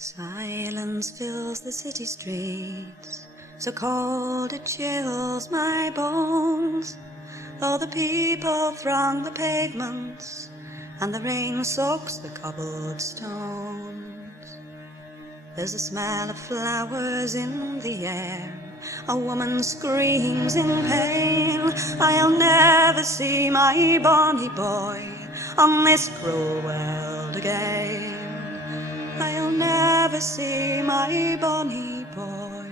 Silence fills the city streets, so cold it chills my bones. Though the people throng the pavements, and the rain soaks the cobbled stones. There's a smell of flowers in the air, a woman screams in pain. I'll never see my bonny boy on this cruel world again. I'll never see my bonny boy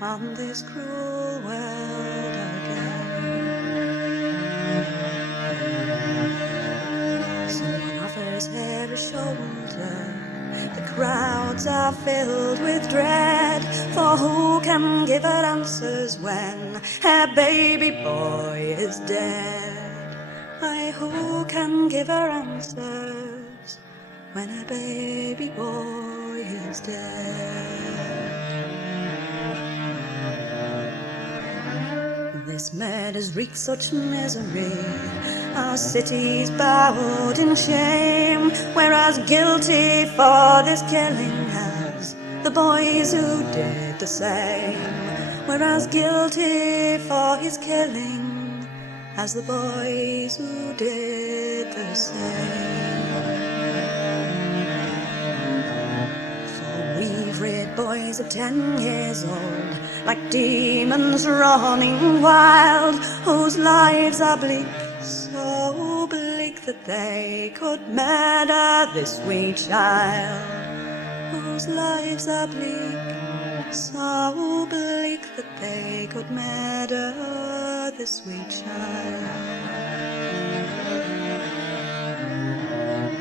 on this cruel world again. Someone offers her a shoulder. The crowds are filled with dread, for who can give her answers when her baby boy is dead? Aye, who can give her answers when her baby boy is dead? This murder's wreaked such misery, our city's bowed in shame. We're as guilty for this killing as the boys who did the same. We're as guilty for his killing as the boys who did the same. For we've reared boys of 10 years old, like demons running wild, whose lives are bleak, so bleak that they could murder this sweet child. Whose lives are bleak, so bleak that they could murder this sweet child.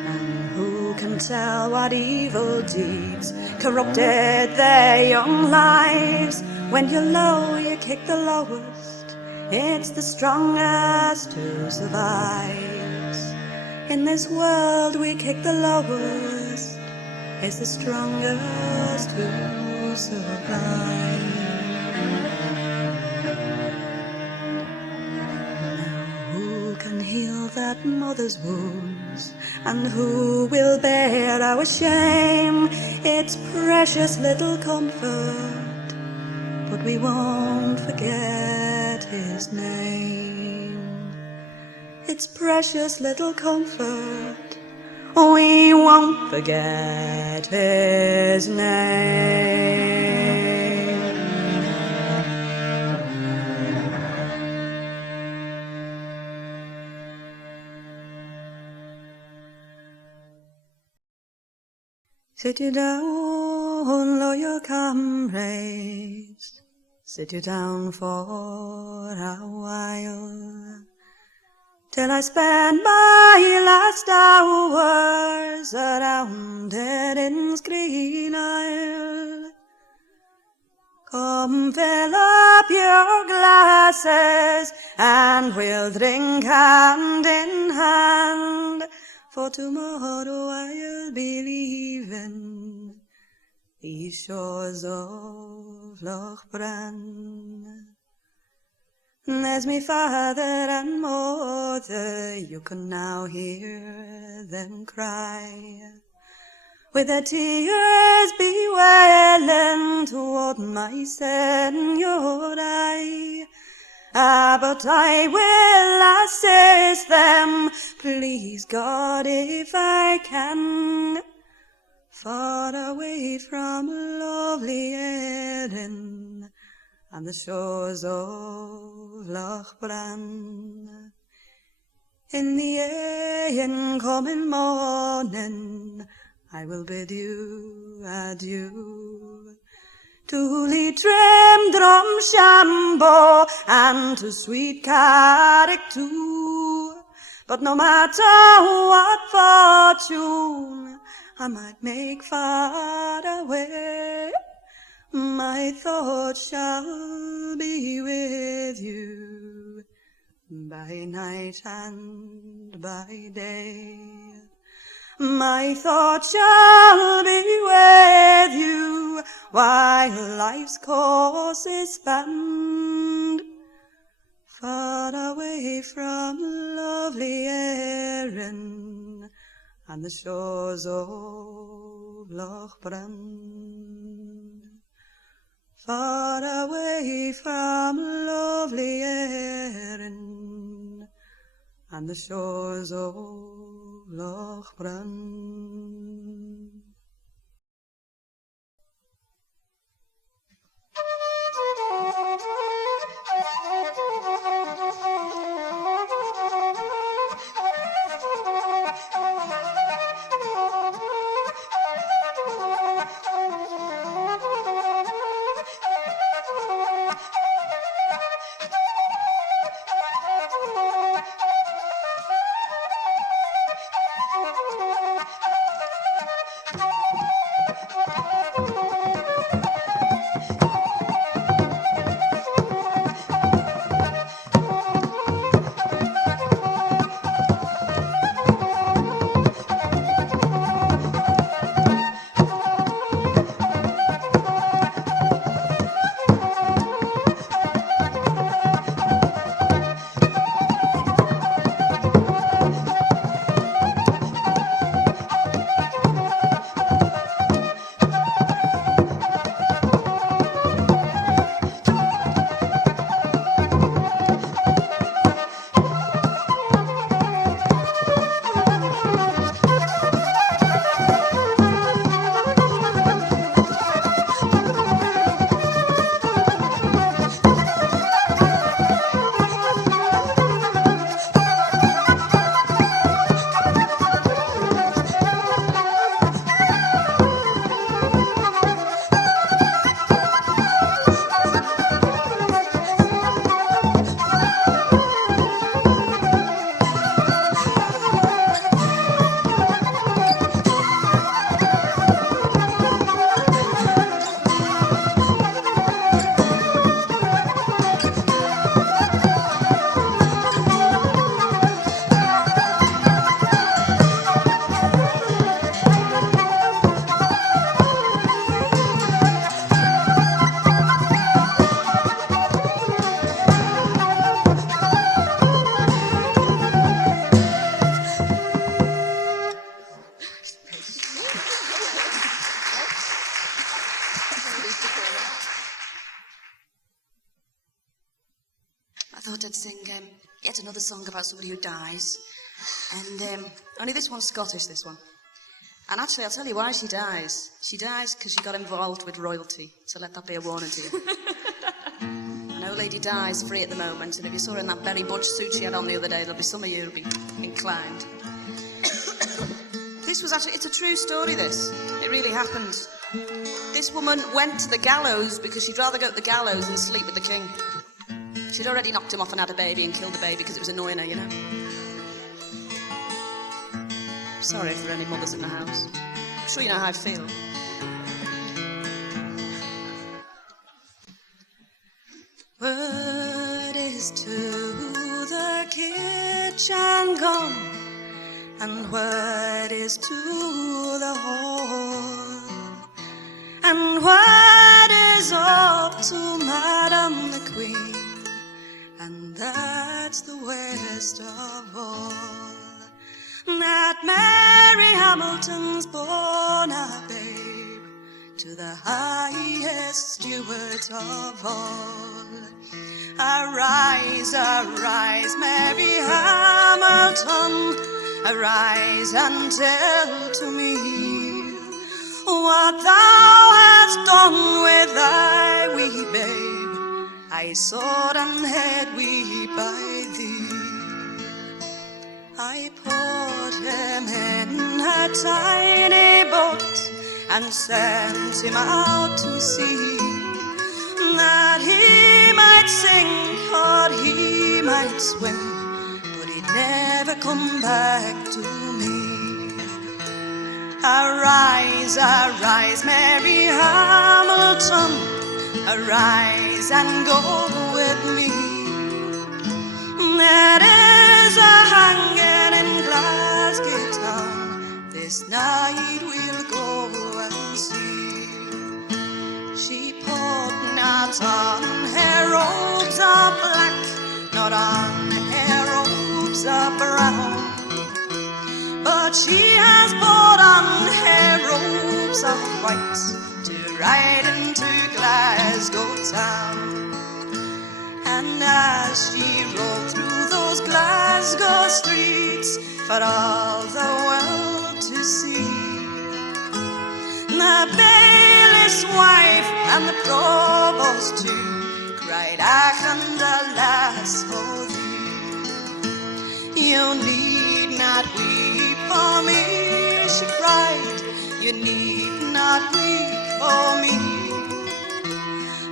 And who can tell what evil deeds corrupted their young lives? When you're low, you kick the lowest. It's the strongest who survives. In this world we kick the lowest. It's the strongest who survives. Now who can heal that mother's wounds? And who will bear our shame? It's precious little comfort, but we won't forget his name. It's precious little comfort, we won't forget his name. Sit you down, loyal comrades, sit you down for a while, till I spend my last hours around Erin's green isle. Come fill up your glasses and we'll drink hand in hand, for tomorrow I'll be leaving these shores of Loch Bran. There's me father and mother, you can now hear them cry, with their tears bewailing toward my Senor. But I will assist them, please God, if I can, far away from lovely Erin and the shores of Loch Bran. In the incoming morning I will bid you adieu, to Leitrim, Drumshambo, and to sweet Carrick too. But no matter what fortune I might make far away, my thoughts shall be with you by night and by day. My thoughts shall be with you while life's course is spanned, far away from lovely Erin and the shores of Lochbrand, far away from lovely Erin and the shores of Lochbrand. I thought I'd sing yet another song about somebody who dies. And only this one's Scottish, this one. And actually, I'll tell you why she dies. She dies because she got involved with royalty. So let that be a warning to you. An old lady dies free at the moment, and if you saw her in that Berry Butch suit she had on the other day, there'll be some of you who'll be inclined. This was actually, it's a true story, this. It really happened. This woman went to the gallows because she'd rather go to the gallows than sleep with the king. She'd already knocked him off and had a baby and killed the baby because it was annoying her, you know. Sorry for any mothers in the house. I'm sure you know how I feel. Word is to the kitchen gone, and word is to the hall, and word is up to Madam the Queen, and that's the worst of all, that Mary Hamilton's born a babe to the highest steward of all. Arise, arise, Mary Hamilton, arise and tell to me what thou hast done with thy wee babe. I sword and head weep by thee. I put him in a tiny boat and sent him out to sea, that he might sink or he might swim, but he'd never come back to me. Arise, arise, Mary Hamilton, arise and go with me. There is a hanging in Glasgow town, this night we'll go and see. She put not on her robes of black, not on her robes of brown, but she has put on her robes soft white to ride into Glasgow town. And as she rolled through those Glasgow streets for all the world to see, the bailiff's wife and the provost too cried, "Ach, and alas for thee! You need not weep for me," she cried, "you need not weep for me.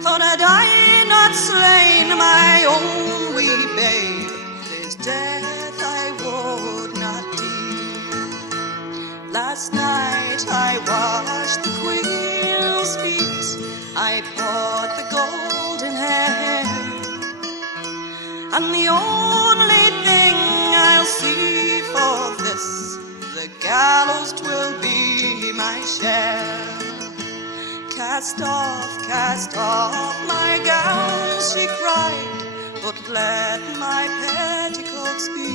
For had I not slain my own wee babe, this death I would not deal. Last night I washed the Queen's feet, I poured the golden hair, and the only thing I'll see for this, the gallows 'twill be my share. Cast off my gown," she cried, "but let my petticoats be,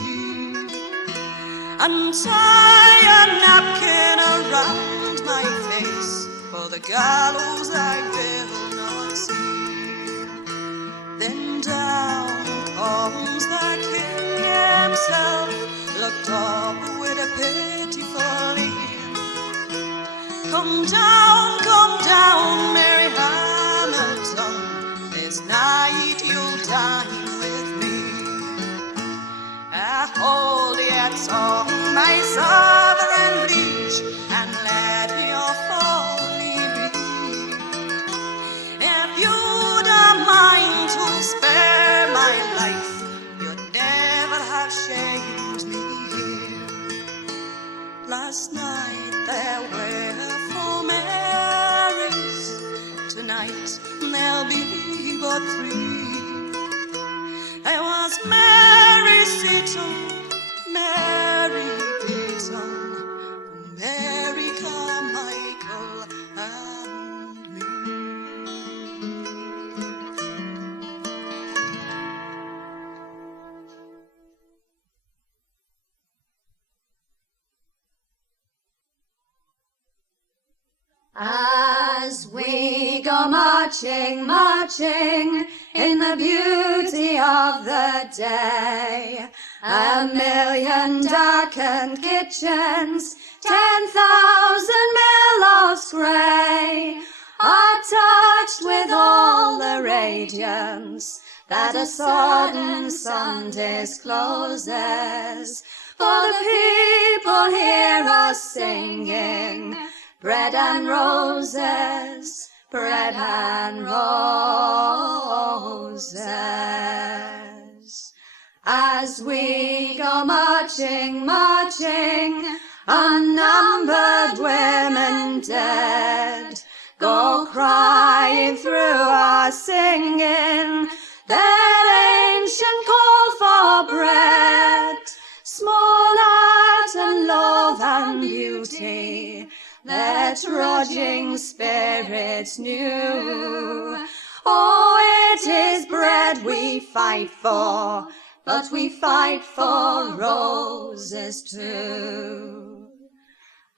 and tie a napkin around my face, for the gallows I will not see." Then down comes the king himself, looked up with a pitiful leer. Come down, Mary Hamilton, this night you'll dine with me. Hold yet on my sovereign liege, and let your folly be. If you'd a mind to spare my life, you'd never have shamed me here. Last night there were 4 Marys, tonight there'll be but 3. There was Mary Seton, Mary Beaton, Mary Carmichael, and me. As we go marching, marching in the beauty of the day, 1,000,000 darkened kitchens, 10,000 millow's grey, are touched with all the radiance that a sodden sun discloses. For the people hear us singing, bread and roses, bread and roses. As we go marching, marching, unnumbered women dead go crying through our singing that ancient call for bread. Small art and love and beauty that trudging spirits knew. Oh, it is bread we fight for, but we fight for roses too.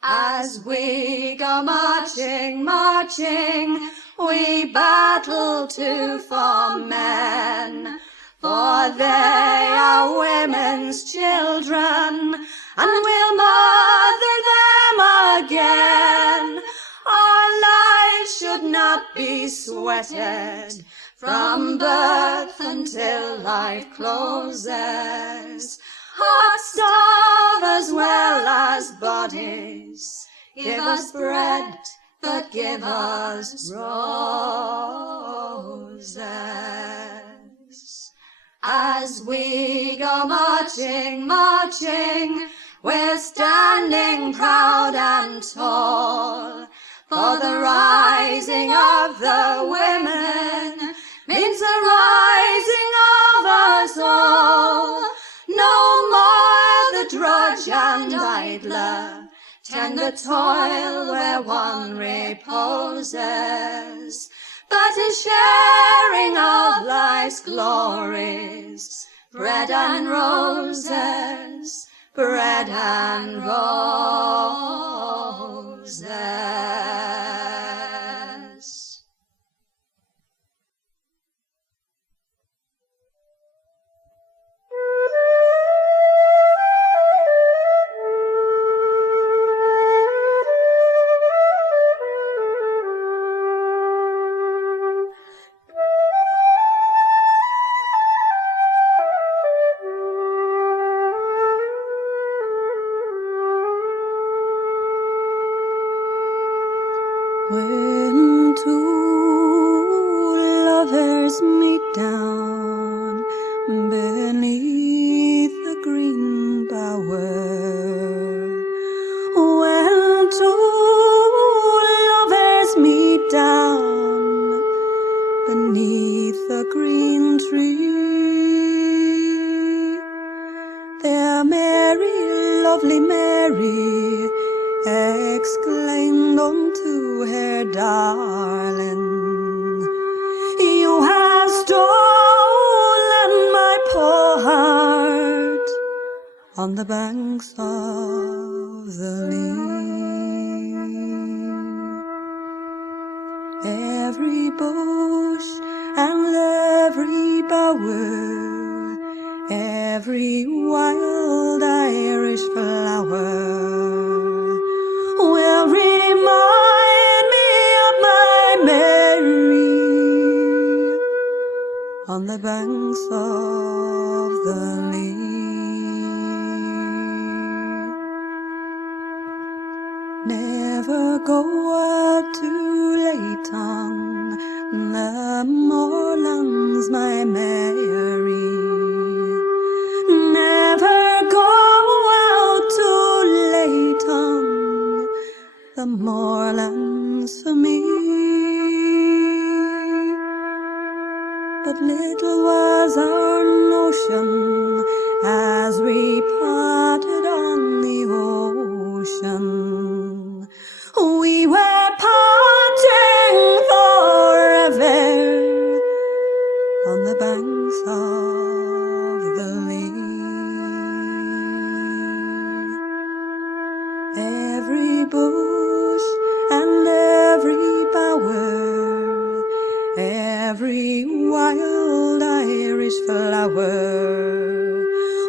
As we go marching, marching, we battle too for men, for they are women's children, and we'll mother them again. Our lives should not be sweated from birth until life closes. Hearts starve as well as bodies. Give us bread, but give us roses. As we go marching, marching, we're standing proud and tall, for the rising of the women means the rising of us all. No more the drudge and idler tend the toil where one reposes, but a sharing of life's glories, bread and roses, bread and roses. When two lovers meet down beneath the green bower, when two lovers meet down beneath the green tree, their Mary, lovely Mary, exclaimed unto her darling, you have stolen my poor heart on the banks of the Lee. Every bush and every bower, every wild Irish flower will remind me of my Mary on the banks of the Lee. Never go out too late on the moorlands, my Mary. Never go out too late on the moorlands for me. But little was our notion as we parted on the ocean, we were parting forever on the banks of the Lee. Every bush and every bower, every wild Irish flower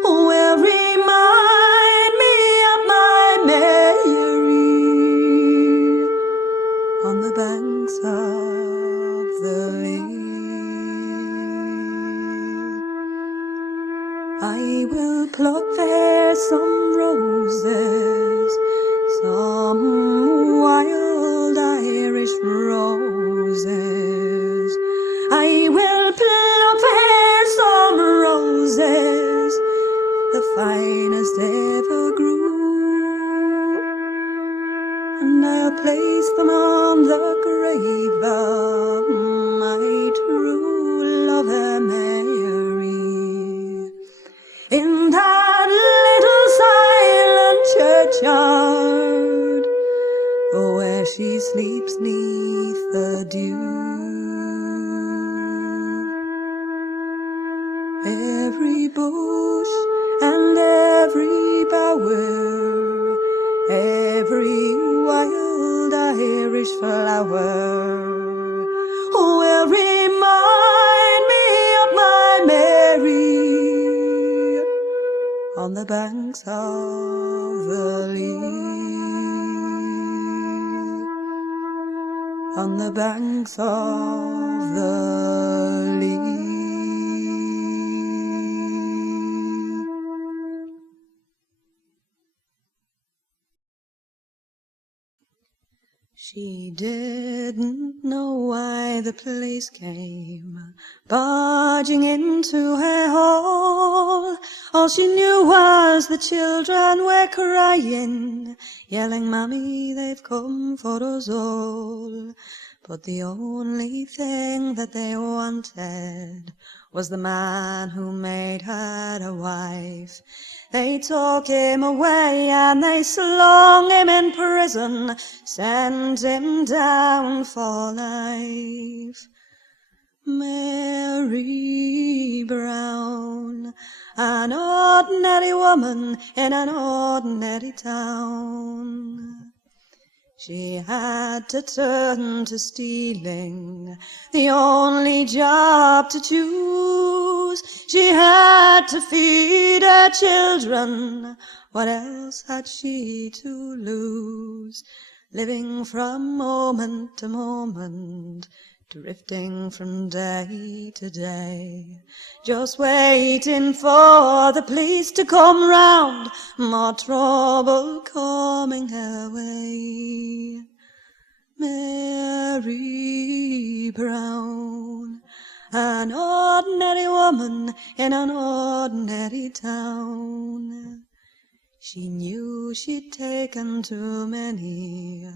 will remind me of my Mary on the banks of the Lee. I will pluck there some roses, some wild Irish roses. I will pluck there some roses, the finest ever grew, and I'll place them on the grave of my true lover Mary, in that little silent churchyard where she sleeps 'neath the dew. Every bush and every bower, every wild Irish flower will remind me of my Mary on the banks of the Lee, on the banks of the Lee. She didn't know why the police came barging into her hall. All she knew was the children were crying, yelling, "Mommy, they've come for us all." But the only thing that they wanted was the man who made her a wife. They took him away and they slung him in prison, sent him down for life. Mary Brown, an ordinary woman in an ordinary town. She had to turn to stealing, the only job to choose. She had to feed her children, what else had she to lose? Living from moment to moment, drifting from day to day, just waiting for the police to come round, more trouble coming her way. Mary Brown, an ordinary woman in an ordinary town. She knew she'd taken too many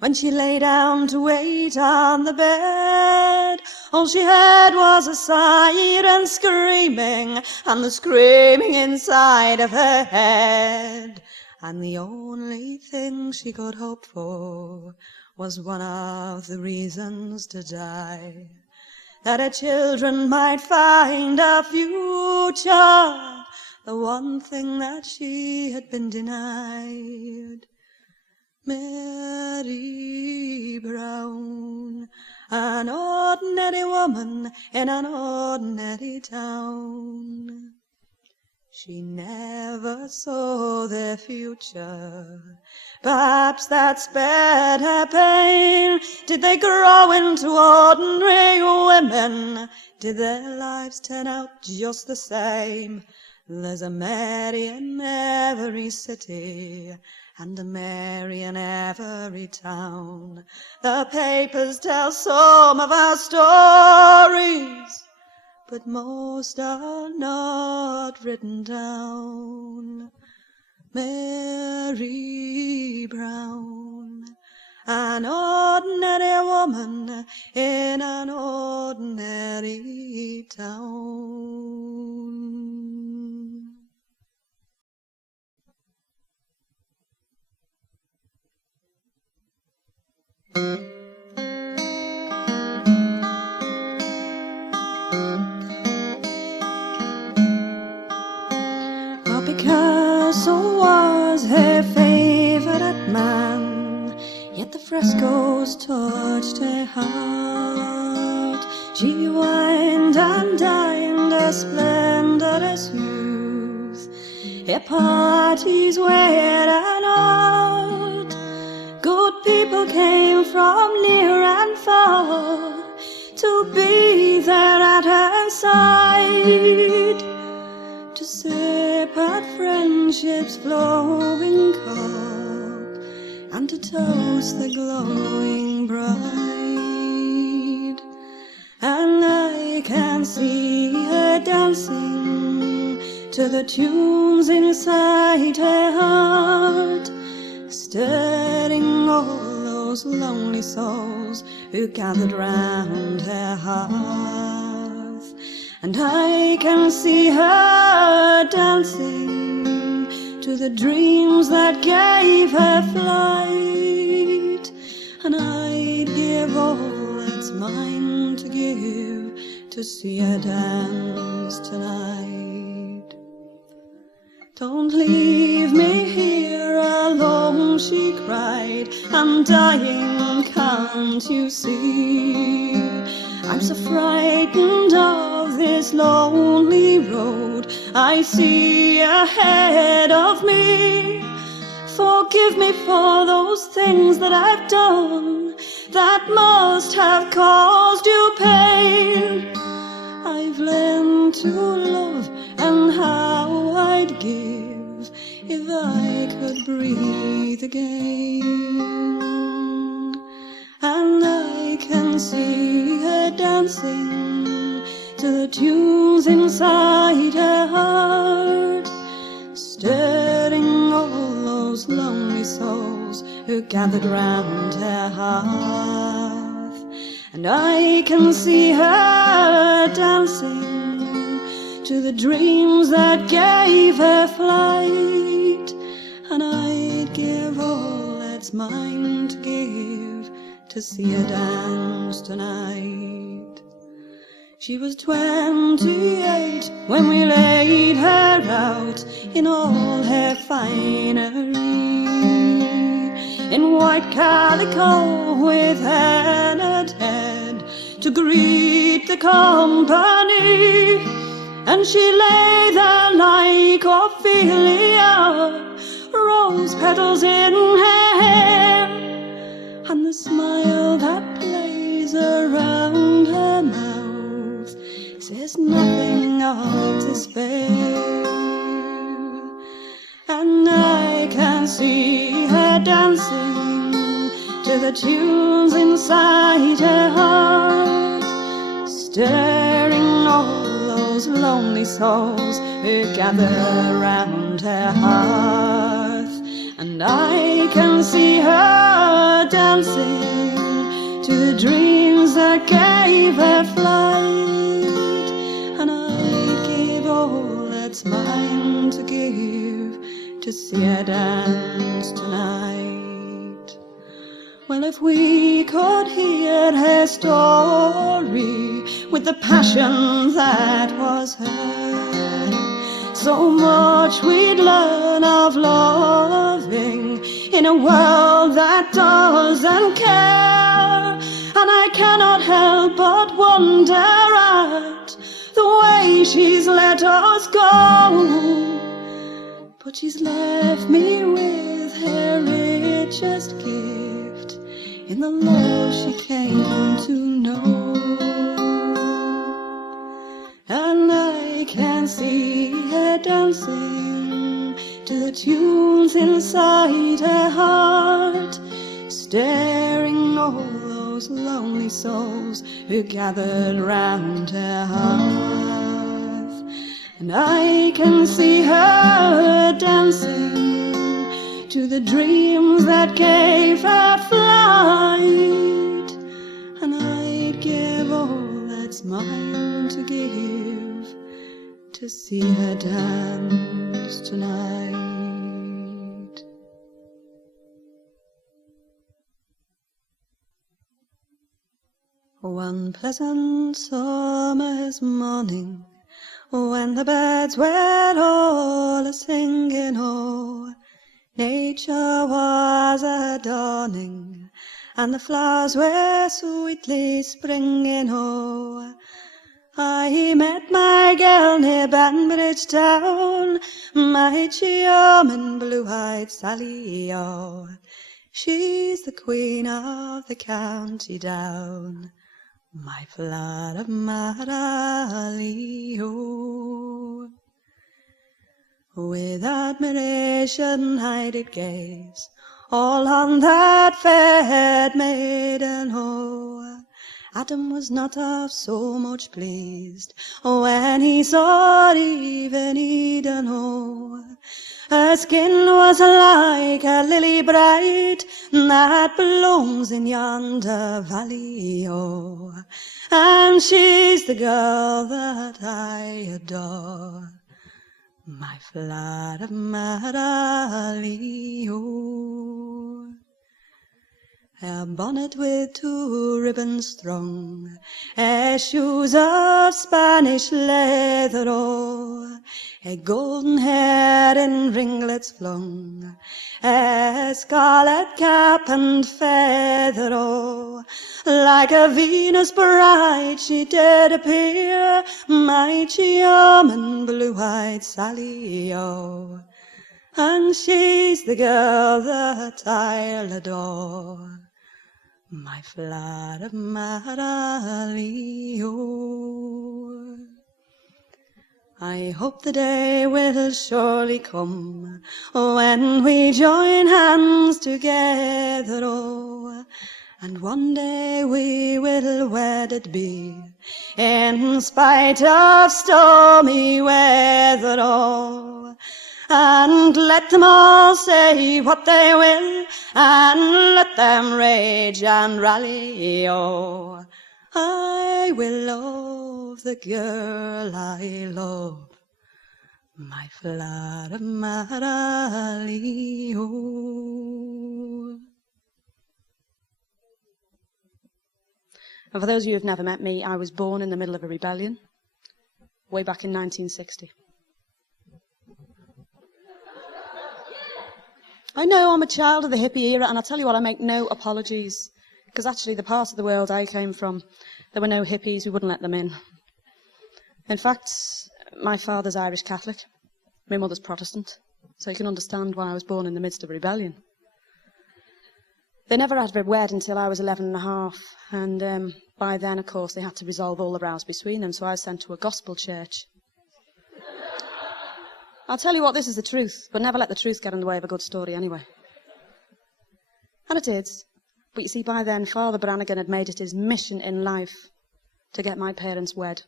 when she lay down to wait on the bed. All she heard was a siren screaming, and the screaming inside of her head. And the only thing she could hope for was one of the reasons to die, that her children might find a future, the one thing that she had been denied. Mary Brown, an ordinary woman in an ordinary town. She never saw their future. Perhaps that spared her pain. Did they grow into ordinary women? Did their lives turn out just the same? There's a Mary in every city and a Mary in every town. The papers tell some of our stories, but most are not written down. Mary Brown, an ordinary woman in an ordinary town. Picasso was her favorite man, yet the frescoes touched her heart. She wined and dined a splendorous youth. Her parties were an art. Good people came from near and far to be there at her side, to sip at friendship's flowing cup, and to toast the glowing bride. And I can see her dancing to the tunes inside her heart, stirring all those lonely souls who gathered round her hearth. And I can see her dancing to the dreams that gave her flight, and I'd give all that's mine to give to see her dance tonight. Don't leave me here alone, she cried, I'm dying, can't you see? I'm so frightened of this lonely road I see ahead of me. Forgive me for those things that I've done that must have caused you pain. I've learned to love and how I'd give if I could breathe again. And I can see her dancing to the tunes inside her heart, stirring all those lonely souls who gathered round her hearth. And I can see her dancing to the dreams that gave her flight, and I'd give all that's mine to give to see her dance tonight. She was 28 when we laid her out in all her finery, in white calico with hennaed head to greet the company. And she lay there like Ophelia, rose petals in her hair, and the smile that plays around her mouth says nothing of despair. And I can see her dancing to to the tunes inside her heart, stirring all those lonely souls who gather round her hearth. And I can see her dancing to the dreams that gave her flight, and I'd give all that's mine to give to see her dance tonight. Well, if we could hear her story with the passion that was hers, so much we'd learn of loving in a world that doesn't care. And I cannot help but wonder at the way she's let us go, but she's left me with her richest gift in the love she came to know. And I can see her dancing to the tunes inside her heart, staring all those lonely souls who gathered round her hearth. And I can see her dancing to the dreams that gave her flight, and I'd give all that's mine to give to see her dance tonight. One pleasant summer's morning, when the birds were all a-singing, oh, nature was a-dawning, and the flowers were sweetly springing, oh, I met my girl near Banbridge town, my charming blue-eyed Sally, oh, she's the queen of the county down, my flood of Marley, oh. With admiration I did gaze all on that fair maiden, oh. Adam was not of so much pleased when he saw Eve in Eden, oh. Her skin was like a lily bright that blooms in yonder valley, oh. And she's the girl that I adore, my flood of Marley, oh. Her bonnet with 2 ribbons strung, her shoes of Spanish leather, oh, her golden hair in ringlets flung, her scarlet cap and feather, oh, like a Venus bride she did appear, my charming blue-eyed Sally, oh. And she's the girl that I'll adore, my flood of Marley, oh. I hope the day will surely come when we join hands together, oh, and one day we will wedded be, in spite of stormy weather, oh. And let them all say what they will, and let them rage and rally, oh. I will love the girl I love, my flood of Marley, oh. And for those of you who've never met me, I was born in the middle of a rebellion, way back in 1960. I know I'm a child of the hippie era, and I'll tell you what, I make no apologies, because actually the part of the world I came from, there were no hippies, we wouldn't let them in. In fact, my father's Irish Catholic, my mother's Protestant, so you can understand why I was born in the midst of a rebellion. They never had a wed until I was 11 and a half, and by then, of course, they had to resolve all the rows between them, so I was sent to a gospel church. I'll tell you what, this is the truth, but never let the truth get in the way of a good story anyway. And it did. But you see, by then, Father Brannigan had made it his mission in life to get my parents wed.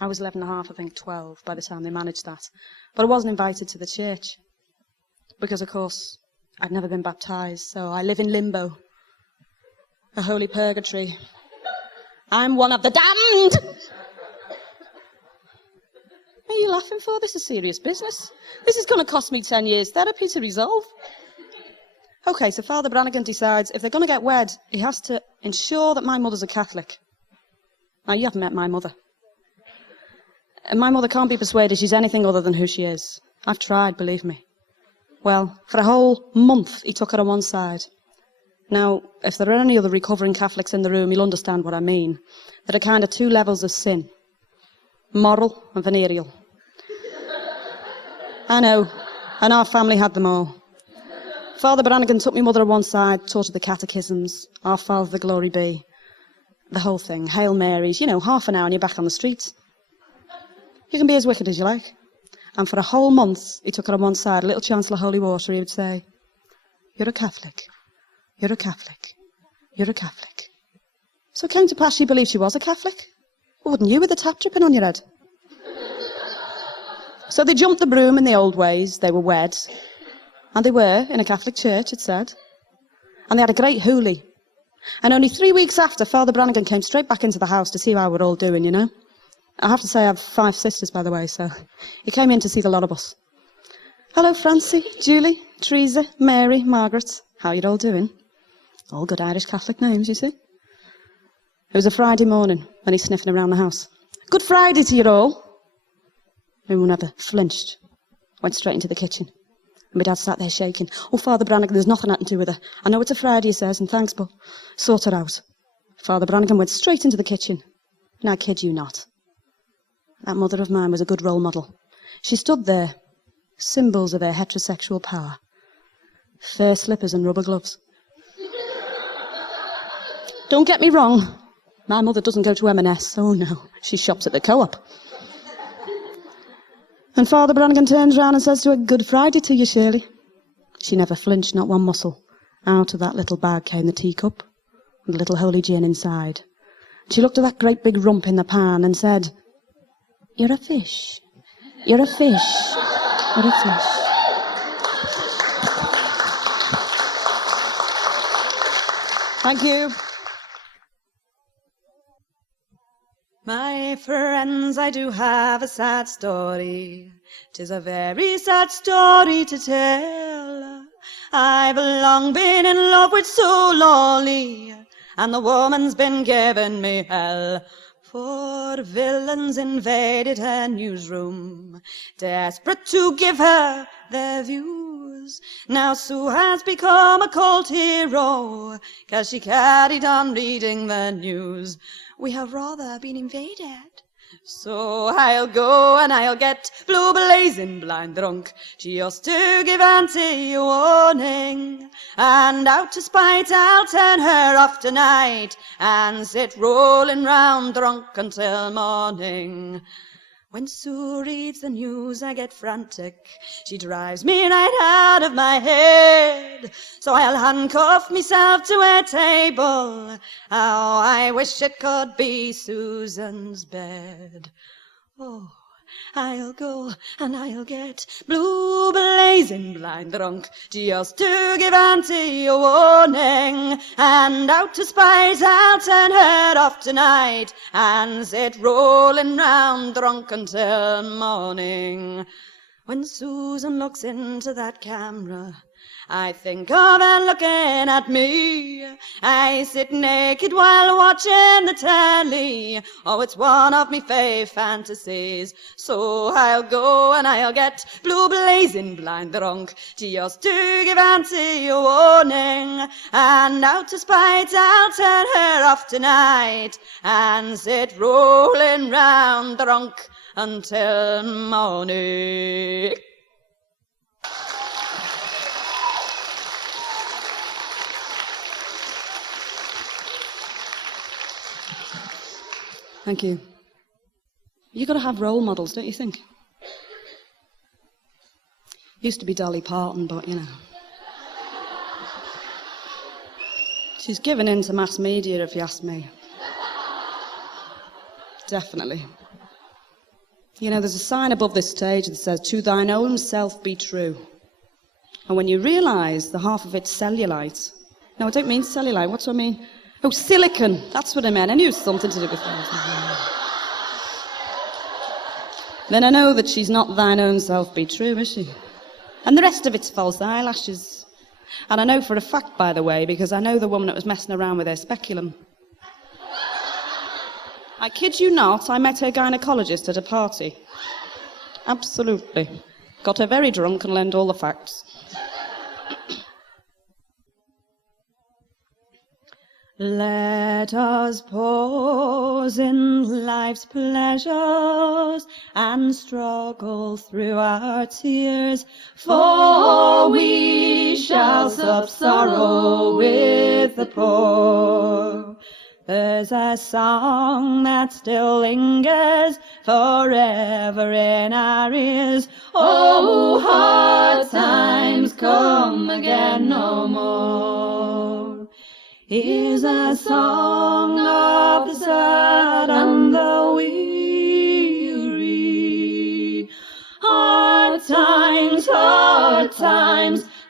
I was 11 and a half, I think 12, by the time they managed that. But I wasn't invited to the church. Because, of course, I'd never been baptised, so I live in limbo. A holy purgatory. I'm one of the damned! What are you laughing for? This is serious business. This is going to cost me 10 years therapy to resolve. OK, so Father Brannigan decides if they're going to get wed, he has to ensure that my mother's a Catholic. Now, you haven't met my mother. And my mother can't be persuaded she's anything other than who she is. I've tried, believe me. Well, for a whole month, he took her on one side. Now, if there are any other recovering Catholics in the room, you'll understand what I mean. There are kind of two levels of sin. Moral and venereal. I know, and our family had them all. Father Brannigan took my mother on one side, taught her the catechisms, Our Father, the glory be, the whole thing, Hail Marys, half an hour and you're back on the streets. You can be as wicked as you like. And for a whole month, he took her on one side, a little chancellor of holy water, he would say, you're a Catholic, you're a Catholic, you're a Catholic. So it came to pass she believed she was a Catholic. Well, wouldn't you with the tap dripping on your head? So they jumped the broom in the old ways, they were wed. And they were, in a Catholic church, it said. And they had a great hoolie. And only 3 weeks after, Father Brannigan came straight back into the house to see how we're all doing, I have to say I have 5 sisters, by the way, so he came in to see the lot of us. Hello, Francie, Julie, Teresa, Mary, Margaret. How you all doing? All good Irish Catholic names, you see. It was a Friday morning when he's sniffing around the house. Good Friday to you all. No one ever flinched. Went straight into the kitchen. And my dad sat there shaking. Oh, Father Brannigan, there's nothing I can do with her. I know it's a Friday, he says, and thanks, but sort her out. Father Brannigan went straight into the kitchen. And I kid you not. That mother of mine was a good role model. She stood there, symbols of her heterosexual power. Fur slippers and rubber gloves. Don't get me wrong. My mother doesn't go to M&S. Oh, no. She shops at the Co-op. And Father Brannigan turns round and says to her, Good Friday to you, Shirley. She never flinched, not one muscle. Out of that little bag came the teacup, with a little holy gin inside. She looked at that great big rump in the pan and said, You're a fish. You're a fish. You're a fish. Thank you. My friends, I do have a sad story. 'Tis a very sad story to tell. I've long been in love with Sue Lawley, and the woman's been giving me hell. 4 villains invaded her newsroom, desperate to give her their views. Now Sue has become a cult hero, 'cause she carried on reading the news. We have rather been invaded, so I'll go and I'll get blue blazing blind drunk, just to give Auntie a warning. And out to spite I'll turn her off tonight, and sit rolling round drunk until morning. When Sue reads the news, I get frantic. She drives me right out of my head. So I'll handcuff myself to a table. How I wish it could be Susan's bed. Oh, I'll go and I'll get blue blazing blind drunk, just to give Auntie a warning. And out to spite I'll turn her off tonight, and sit rolling round drunk until morning. When Susan looks into that camera, I think of her looking at me. I sit naked while watching the telly. Oh, it's one of me fave fantasies. So I'll go and I'll get blue blazing blind drunk, just to give Auntie a warning. And out to spite I'll turn her off tonight, and sit rolling round drunk until morning. Thank you. You've got to have role models, don't you think? Used to be Dolly Parton, but, She's given in to mass media, if you ask me. Definitely. You know, there's a sign above this stage that says, "To thine own self be true." And when you realise the half of it's cellulite. No, I don't mean cellulite. What do I mean? Oh, silicon. That's what I meant. I knew it was something to do with that. Then I know that she's not thine own self be true, is she? And the rest of it's false eyelashes. And I know for a fact, by the way, because I know the woman that was messing around with her speculum. I kid you not, I met her gynecologist at a party. Absolutely. Got her very drunk and learned all the facts. Let us pause in life's pleasures and struggle through our tears, for we shall sup sorrow with the poor. There's a song that still lingers forever in our ears. Oh, hard times come again no more. Here's a song of the sad and the weary. Hard times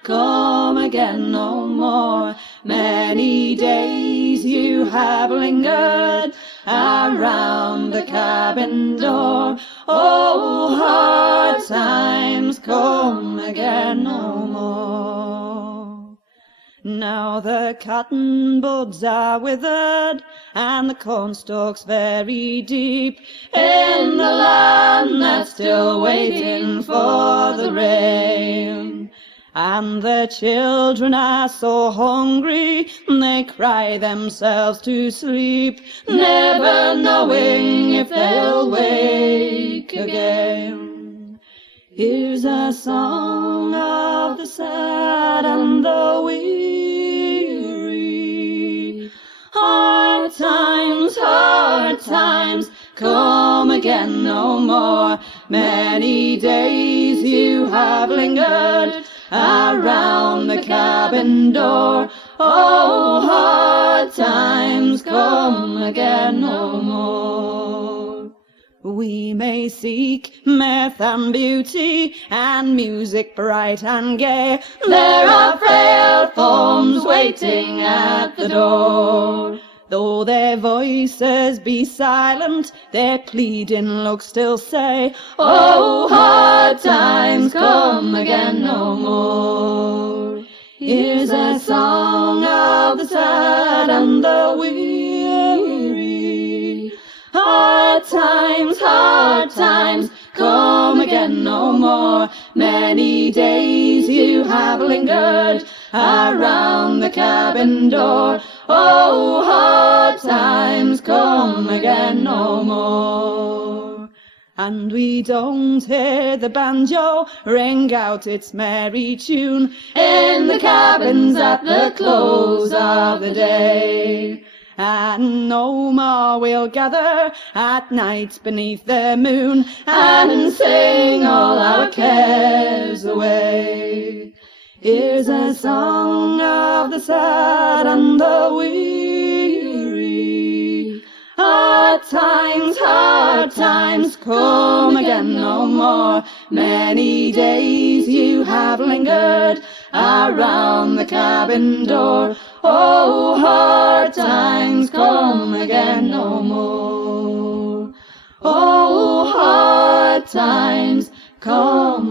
come again no more. Many days you have lingered around the cabin door. Oh, hard times come again no more. Now the cotton buds are withered and the cornstalks very deep in the land that's still waiting for the rain. And the children are so hungry, they cry themselves to sleep, never knowing if they'll wake again. Here's a song of the sad and the weary. Hard times come again no more. Many days you have lingered around the cabin door. Oh, hard times come again no more. We may seek mirth and beauty and music bright and gay. There are frail forms waiting at the door. Though their voices be silent, their pleading looks still say, oh, hard times come again no more. Here's a song of the sad and the weary. Hard times come again no more. Many days you have lingered around the cabin door. Oh, hard times come again no more. And we don't hear the banjo ring out its merry tune in the cabins at the close of the day. And no more we'll gather at night beneath the moon and sing all our cares away. Here's a song of the sad and the weary. Hard times come again no more. Many days you have lingered around the cabin door. Oh, hard times come again no more. Oh, hard times come